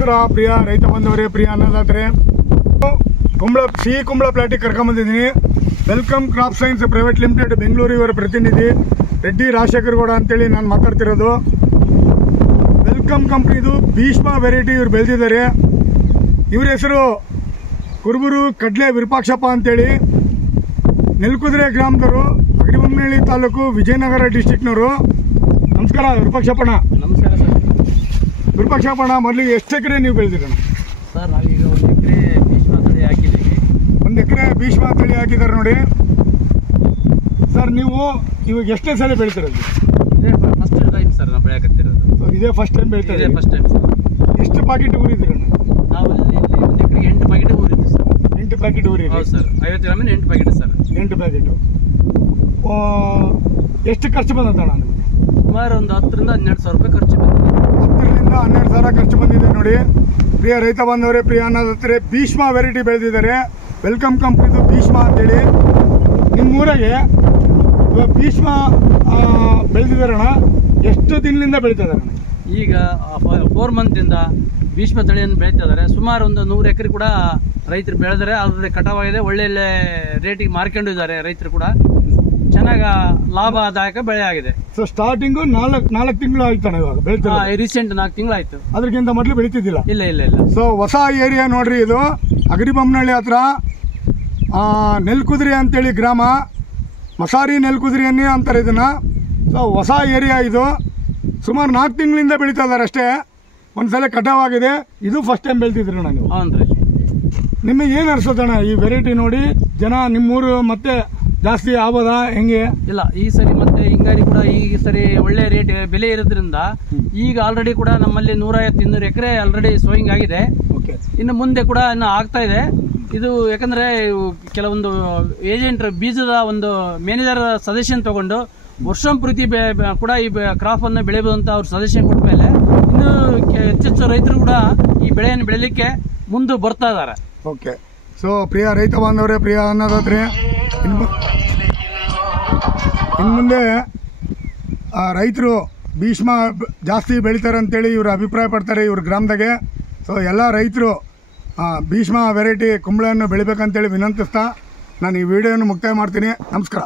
ನಮಸ್ಕಾರ ಪ್ರಿಯ ರೈತ ಬಂದವರೇ, ಪ್ರಿಯ ಅನ್ನದಾತರೆ. ಕುಂಬಳ ಪ್ಲಾಟಿಗೆ ಕರ್ಕೊಂಬಂದಿದ್ದೀನಿ. Welcome crop science private limited Bengaluru ಇವರ ಪ್ರತಿನಿಧಿ ರೆಡ್ಡಿ ರಾಜಶೇಖರ್ ಗೌಡ ಅಂತೇಳಿ ನಾನು ಮಾತಾಡ್ತಿರೋದು. ವೆಲ್ಕಮ್ ಕಂಪ್ನಿದು ಭೀಷ್ಮ ವೆರೈಟಿ ಇವ್ರು ಬೆಳೆದಿದ್ದಾರೆ. ಇವ್ರ ಹೆಸರು ಕುರುಬೂರು ಕಡ್ಲೆ ವಿರೂಪಾಕ್ಷಪ್ಪ ಅಂತೇಳಿ. ನೆಲಕುದುರೆ ಗ್ರಾಮದವರು, ಅಗರಿಬೊಮ್ಮನಹಳ್ಳಿ ತಾಲೂಕು, ವಿಜಯನಗರ ಡಿಸ್ಟಿಕ್ನವರು. ನಮಸ್ಕಾರ ವಿರೂಪಾಕ್ಷಪ್ಪಣ್ಣ. ನಮಸ್ಕಾರ ಸರ್. ವಿರೂಪಾಕ್ಷಪ್ಪಣ್ಣ, ಮೊದಲಿಗೆ ಎಷ್ಟು ಎಕರೆ ನೀವು ಬೆಳೆದಿರೋಣ? ಸರ್ ನಾವೀಗ 1 ಎಕರೆ ಭೀಷ್ಮ ತಳಿ ಹಾಕಿದ್ದೀವಿ. 1 ಎಕರೆ ಭೀಷ್ಮ ತಳಿ ಹಾಕಿದ್ದಾರೆ ನೋಡಿ ಸರ್. ನೀವು ಇವಾಗ ಎಷ್ಟೇ ಸಲ ಬೆಳಿತಿರೋದು? ಇದೇ ಫಸ್ಟ್ ಟೈಮ್ ಸರ್ ನಾವು ಬೆಳೆಯಕತ್ತಿರೋದು. ಇದೇ ಫಸ್ಟ್ ಟೈಮ್ ಬೆಳಿತಾರೆ? ಇದೇ ಫಸ್ಟ್ ಟೈಮ್ ಸರ್. ಎಷ್ಟು ಪ್ಯಾಕೆಟ್ ಊರಿದ್ದೀರಣ್ಣ? ನಾವು ಇಲ್ಲಿ 1 ಎಕರೆಗೆ 8 ಪ್ಯಾಕೆಟ್ ಊರಿದ್ದೀವಿ ಸರ್. 8 ಪ್ಯಾಕೆಟ್ ಊರಿ? ಹೌದು ಸರ್. 50 ಗ್ರಾಮಿನ 8 packet sir. 8 ಪ್ಯಾಕೆಟು. ಎಷ್ಟು ಖರ್ಚು ಬಂದಣ್ಣ ನಿಮಗೆ? ಸುಮಾರು ಒಂದು 10ರಿಂದ 12 ಸಾವಿರ ರೂಪಾಯಿ ಖರ್ಚು ಬಂದಿದೆ. 10ರಿಂದ 12 ಸಾವಿರ ಖರ್ಚು ಬಂದಿದೆ ನೋಡಿ. ಪ್ರಿಯ ರೈತ ಬಂದವರೇ, ಪ್ರಿಯ ಅನ್ನದಾತರೆ, ಭೀಷ್ಮ ವೆರೈಟಿ ಬೆಳೆದಿದ್ದಾರೆ. ವೆಲ್ಕಮ್ ಕಂಪ್ನಿದು ಭೀಷ್ಮ ಅಂತೇಳಿ. ನಿಮ್ಮೂರಾಗೆ ಭೀಷ್ಮ ಬೆಳೆದಿದ್ದಾರಣ್ಣ. ಎಷ್ಟು ದಿನದಿಂದ ಬೆಳೀತಿದಾರಣ್ಣ? ಈಗ 4 ಮಂತಿಂದ ಭೀಷ್ಮ ತಳಿಯನ್ನು ಬೆಳೀತಾ ಇದ್ದಾರೆ. ಸುಮಾರು ಒಂದು 100 ಎಕರೆ ಕೂಡ ರೈತರು ಬೆಳೆದರೆ ಆಲ್ರೆಡಿ ಕಟಾವಾಗಿದೆ. ಒಳ್ಳೆ ರೇಟಿಗೆ ಮಾರ್ಕೊಂಡಿದ್ದಾರೆ ರೈತರು ಕೂಡ. ಚೆನ್ನಾಗ ಲಾಭದಾಯಕ ಬೆಳೆ ಆಗಿದೆ. ಸೊ ಸ್ಟಾರ್ಟಿಂಗು 4 ತಿಂಗಳು ಆಯ್ತಾನೆ ಇವಾಗ ಬೆಳೀತಾರೆ? ರೀಸೆಂಟ್ 4 ತಿಂಗಳು ಆಯ್ತು. ಅದಕ್ಕಿಂತ ಮೊದಲು ಬೆಳೀತಿದ್ದಿಲ್ಲ? ಇಲ್ಲ ಇಲ್ಲ ಇಲ್ಲ. ಸೊ ಹೊಸ ಏರಿಯಾ ನೋಡ್ರಿ ಇದು. ಅಗರಿಬೊಮ್ಮನಹಳ್ಳಿ ಹತ್ರ ನೆಲಕುದುರೆ ಅಂತೇಳಿ ಗ್ರಾಮ. ಮಸಾರಿ ನೆಲಕುದುರೆಯನ್ನೇ ಅಂತಾರೆ ಇದನ್ನ. ಸೊ ಹೊಸ ಏರಿಯಾ ಇದು. ಸುಮಾರು 4 ತಿಂಗಳಿಂದ ಬೆಳೀತಾ ಇದ್ದಾರೆ ಅಷ್ಟೇ. ಒಂದ್ಸಲ ಕಟಾವಾಗಿದೆ. ಇದು ಫಸ್ಟ್ ಟೈಮ್ ಬೆಳ್ತಿದ್ರಿ ನೀವು? ಹೌದು ರೀ. ನಿಮಗೆ ಏನು ಅನ್ಸೋದಣ್ಣ ಈ ವೆರೈಟಿ ನೋಡಿ? ಜನ ನಿಮ್ಮೂರು ಮತ್ತೆ ಜಾಸ್ತಿ ಆಗೋದಾ ಹೆಂಗೆ? ಇಲ್ಲ, ಈ ಸರಿ ಮತ್ತೆ ಹಿಂಗಾರಿ ಕೂಡ ಈ ಸರಿ ಒಳ್ಳೆ ರೇಟ್ ಬೆಲೆ ಇರೋದ್ರಿಂದ ಈಗ ಆಲ್ರೆಡಿ ಕೂಡ ನಮ್ಮಲ್ಲಿ 150-200 ಎಕರೆ ಆಲ್ರೆಡಿ ಸೋಯಿಂಗ್ ಆಗಿದೆ. ಇನ್ನು ಮುಂದೆ ಕೂಡ ಇನ್ನು ಆಗ್ತಾ ಇದೆ ಇದು. ಯಾಕಂದ್ರೆ ಕೆಲವೊಂದು ಏಜೆಂಟ್ ಬೀಜದ ಒಂದು ಮ್ಯಾನೇಜರ್ ಸಜೆಷನ್ ತಗೊಂಡು ವರ್ಷಂಪ್ರತಿ ಕೂಡ ಈ ಕ್ರಾಪ್ ಅನ್ನು ಬೆಳೆಯಬಹುದು ಅಂತ ಅವ್ರು ಸಜೆಷನ್ ಕೊಟ್ಟ ಮೇಲೆ ಇನ್ನು ಹೆಚ್ಚೆಚ್ಚು ರೈತರು ಕೂಡ ಈ ಬೆಳೆಯನ್ನು ಬೆಳಿಲಿಕ್ಕೆ ಮುಂದೆ ಬರ್ತಾ ಇದ್ದಾರೆ. ಓಕೆ. ಸೊ ಪ್ರಿಯ ರೈತ ಬಾಂಧವರೇ, ಪ್ರಿಯ ಅನ್ನದಾತ್ರೆ, ಇನ್ನು ಮುಂದೆ ರೈತರು ಭೀಷ್ಮ ಜಾಸ್ತಿ ಬೆಳಿತಾರೆ ಅಂತೇಳಿ ಇವರು ಅಭಿಪ್ರಾಯ ಪಡ್ತಾರೆ ಇವ್ರ ಗ್ರಾಮದಾಗೆ. ಸೊ ಎಲ್ಲ ರೈತರು ಭೀಷ್ಮ ವೆರೈಟಿ ಕುಂಬಳವನ್ನು ಬೆಳಿಬೇಕಂತೇಳಿ ವಿನಂತಿಸ್ತಾ ನಾನು ಈ ವಿಡಿಯೋನ ಮುಕ್ತಾಯ ಮಾಡ್ತೀನಿ. ನಮಸ್ಕಾರ.